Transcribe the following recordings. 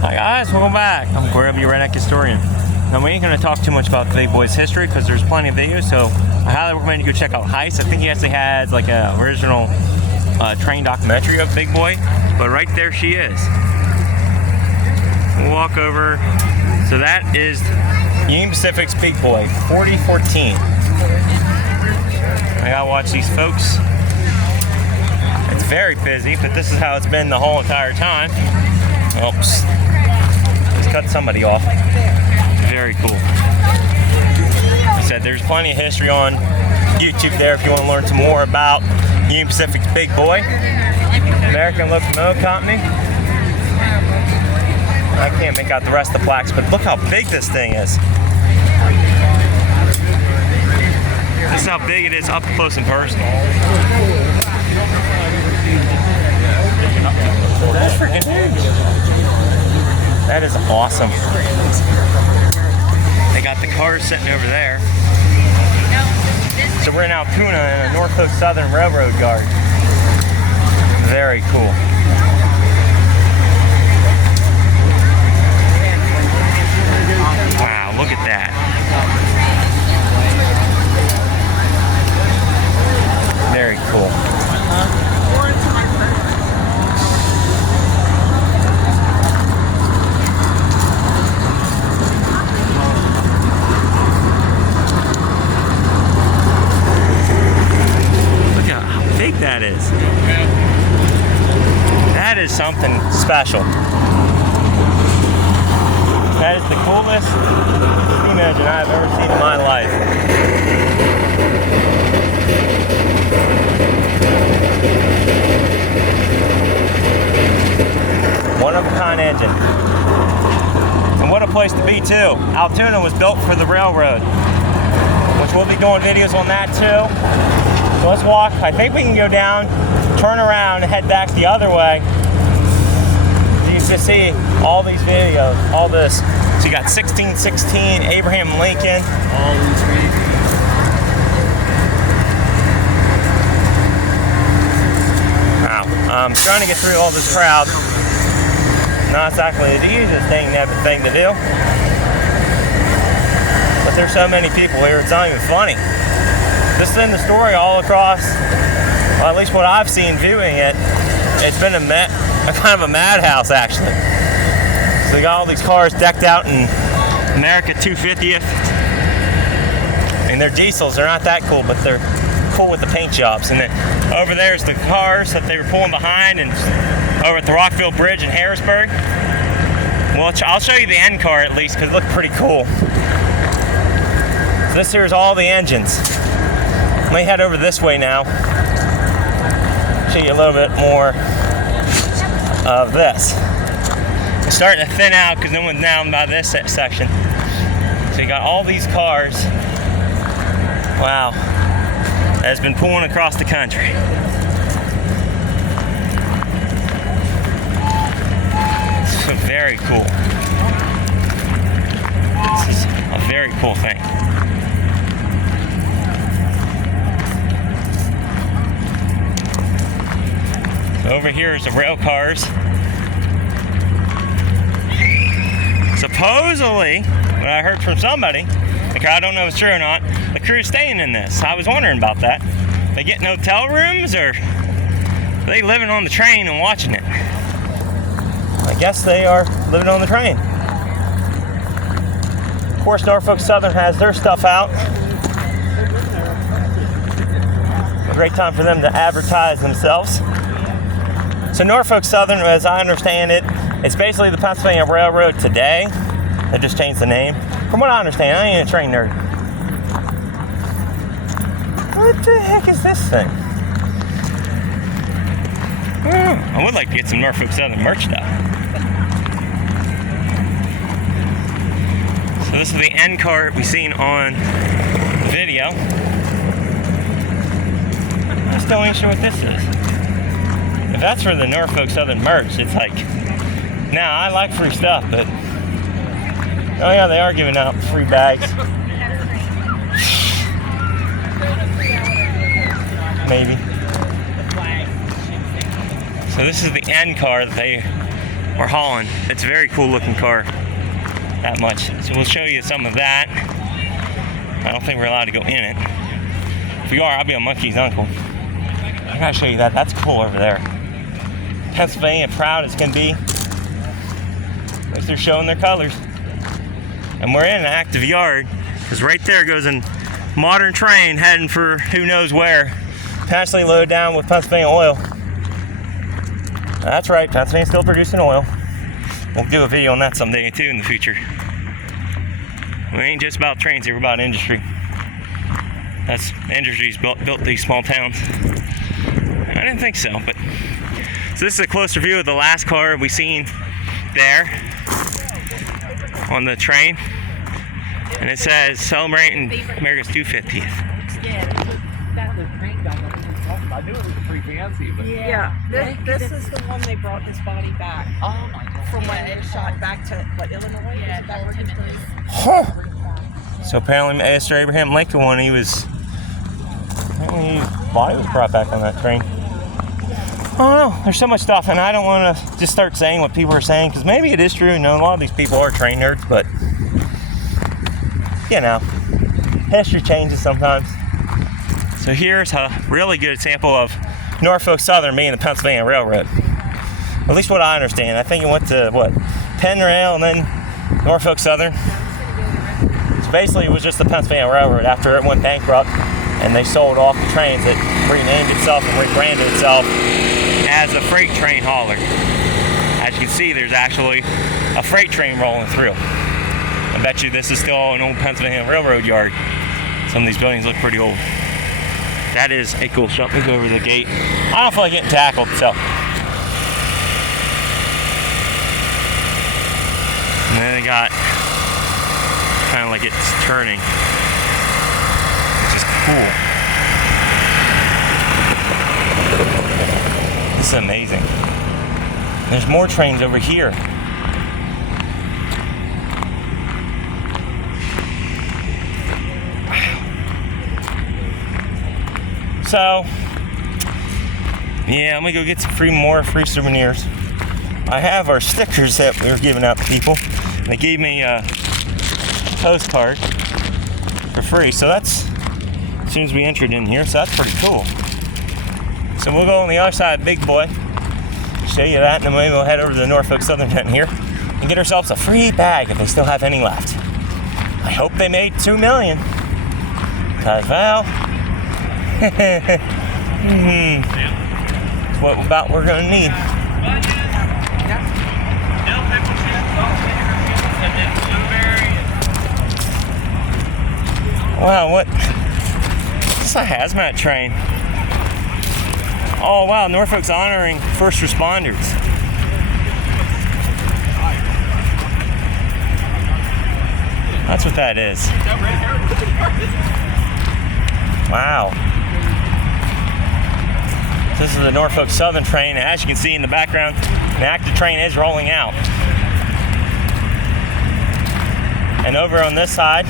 Hi guys, welcome back. I'm Corey, your redneck historian. Now we ain't gonna talk too much about the big boy's history because there's plenty of videos, so I highly recommend you go check out Heist. I think he actually has like an original train documentary of Big Boy, but right there she is. We'll walk over. So that is Union Pacific's Big Boy, 4014. I gotta watch these folks. It's very busy, but this is how it's been the whole entire time. Oops. Just cut somebody off. Very cool. Like I said, there's plenty of history on YouTube there if you want to learn some more about Union Pacific's Big Boy. American Locomotive Company. I can't make out the rest of the plaques, but look how big this thing is. This is how big it is up close and personal. That's freaking huge. That is awesome. They got the cars sitting over there. So we're in Altoona in a Norfolk Southern Railroad Yard. Very cool. Wow, look at that. Very cool. Look at how big that is. That is something special. That is the coolest steam engine I've ever seen in my life. One-of-a-kind engine. And what a place to be, too. Altoona was built for the railroad, which we'll be doing videos on that, too. So let's walk. I think we can go down, turn around, and head back the other way. You can see all these videos, all this. So you got 1616, Abraham Lincoln. All these videos. Wow. I'm trying to get through all this crowd. Not exactly the easiest thing to do. But there's so many people here, it's not even funny. This is in the story all across, well, at least what I've seen viewing it, it's been a kind of a madhouse, actually. So they got all these cars decked out in America 250th. And they're diesels, they're not that cool, but they're cool with the paint jobs. And then over there's the cars that they were pulling behind and over at the Rockville Bridge in Harrisburg. Well, I'll show you the end car at least because it looked pretty cool. So this here is all the engines. Let me head over this way now. Show you a little bit more of this. It's starting to thin out because no one's down by this section. So you got all these cars. Wow. That has been pulling across the country. Very cool. This is a very cool thing. So over here is the rail cars. Supposedly, what I heard from somebody, I don't know if it's true or not, the crew's staying in this. I was wondering about that. They getting hotel rooms or are they living on the train and watching it? I guess they are living on the train. Of course, Norfolk Southern has their stuff out. A great time for them to advertise themselves. So Norfolk Southern, as I understand it, it's basically the Pennsylvania Railroad today. They just changed the name. From what I understand, I ain't a train nerd. What the heck is this thing? I would like to get some Norfolk Southern merch though. So this is the end car we seen on video. I still ain't sure what this is. If that's for the Norfolk Southern merch, it's like, nah, I like free stuff, but oh yeah, they are giving out free bags. Maybe. So this is the end car that they or hauling. It's a very cool looking car. That much. So we'll show you some of that. I don't think we're allowed to go in it. If we are, I'll be a monkey's uncle. I gotta show you that. That's cool over there. Pennsylvania, proud as can be. At least they're showing their colors. And we're in an active yard, because right there goes a modern train heading for who knows where. Passionately loaded down with Pennsylvania oil. That's right, Pennsylvania's still producing oil. We'll do a video on that someday too in the future. We ain't just about trains here, we're about industry. That's industry's built these small towns. I didn't think so, but so this is a closer view of the last car we seen there on the train, and it says celebrating America's 250th. I knew it was pretty fancy, but this is the one they brought his body back. Oh my God. From when it shot back to what, Illinois? Yeah, that where he's going? Huh. So apparently Mr. Abraham Lincoln, when he was, his body was brought back on that train. I don't know. There's so much stuff, and I don't want to just start saying what people are saying, because maybe it is true. You know, a lot of these people are train nerds, but you know, history changes sometimes. So here's a really good example of Norfolk Southern being the Pennsylvania Railroad. At least what I understand. I think it went to, what, Penn Rail and then Norfolk Southern. So basically it was just the Pennsylvania Railroad after it went bankrupt and they sold off the trains. It renamed itself and rebranded itself as a freight train hauler. As you can see, there's actually a freight train rolling through. I bet you this is still an old Pennsylvania Railroad yard. Some of these buildings look pretty old. That is a cool shot. Let's go over the gate. I don't feel like getting tackled, so. And then they got kind of like it's turning, which is cool. This is amazing. There's more trains over here. So, yeah, I'm gonna go get some more free souvenirs. I have our stickers that we were giving out to people. They gave me a postcard for free, so that's as soon as we entered in here, so that's pretty cool. So we'll go on the other side, big boy, show you that, and then maybe we'll head over to the Norfolk Southern tent here and get ourselves a free bag if they still have any left. I hope they made 2 million, because, well, it's what about we're gonna need. Wow, what? This is a hazmat train. Oh wow, Norfolk's honoring first responders. That's what that is. Wow. This is the Norfolk Southern train. As you can see in the background, an active train is rolling out. And over on this side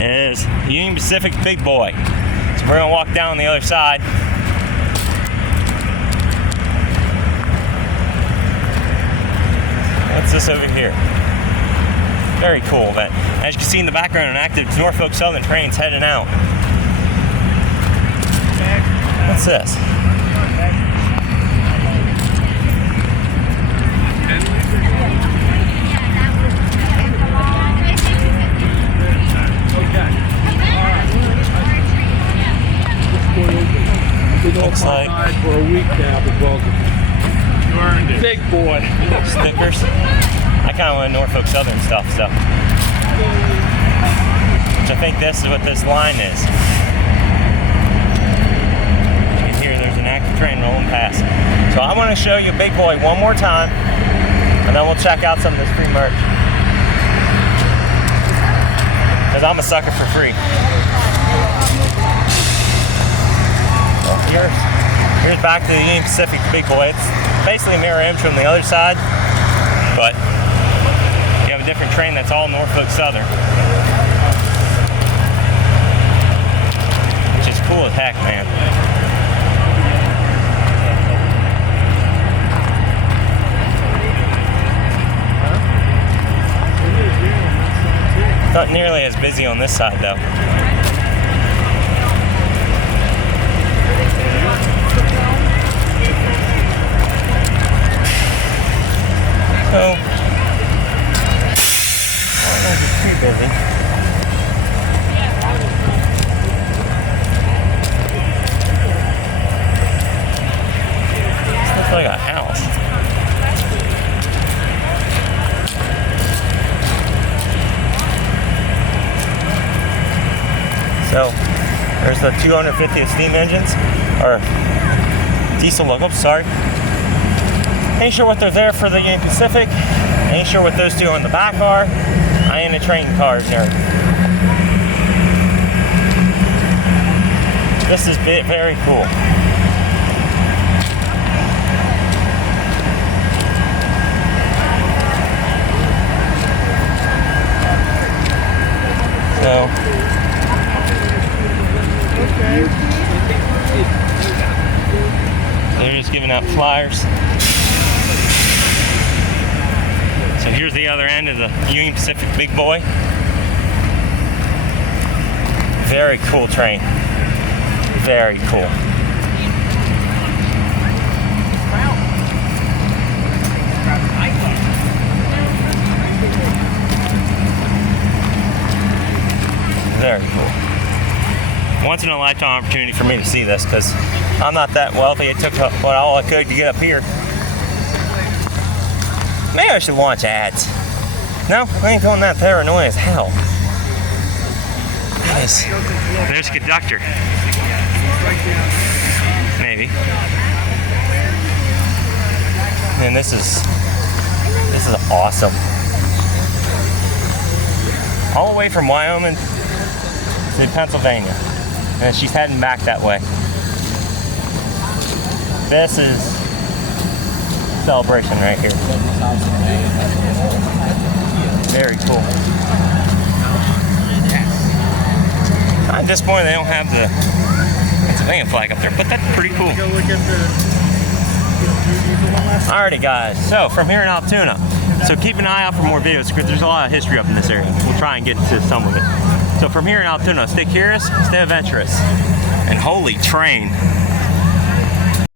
is Union Pacific Big Boy. So we're gonna walk down the other side. What's this over here? Very cool event. As you can see in the background, an active Norfolk Southern train's heading out. What's this? Looks like for a week now, but welcome. You earned it. Big boy. Stickers. I kind of want Norfolk Southern stuff, so. Which I think this is what this line is. You can hear there's an active train rolling past. So I want to show you Big Boy one more time, and then we'll check out some of this free merch. Because I'm a sucker for free. Here's back to the Union Pacific Big Boy. It's basically a mirror image from the other side, but you have a different train that's all Norfolk Southern, which is cool as heck, man. Not nearly as busy on this side though. So, not too busy. This looks like a house. So, there's the 250 steam engines, or diesel locals, sorry. Ain't sure what they're there for the Union Pacific. Ain't sure what those two on the back are. I ain't a train car nerd. This is very cool. So, they're just giving out flyers. So here's the other end of the Union Pacific big boy. Very cool train. Very cool. Very cool. Once in a lifetime opportunity for me to see this because I'm not that wealthy. It took all I could to get up here. Maybe I should launch ads. No, I ain't doing that. They're annoying as hell. Nice. There's a conductor. Maybe. And this is awesome. All the way from Wyoming to Pennsylvania. And she's heading back that way. This is celebration right here. Very cool. I'm disappointed they don't have the Pennsylvania flag up there, but that's pretty cool. Alrighty guys, so from here in Altoona, so keep an eye out for more videos because there's a lot of history up in this area. We'll try and get to some of it. So from here in Altoona, stay curious, stay adventurous, and holy train.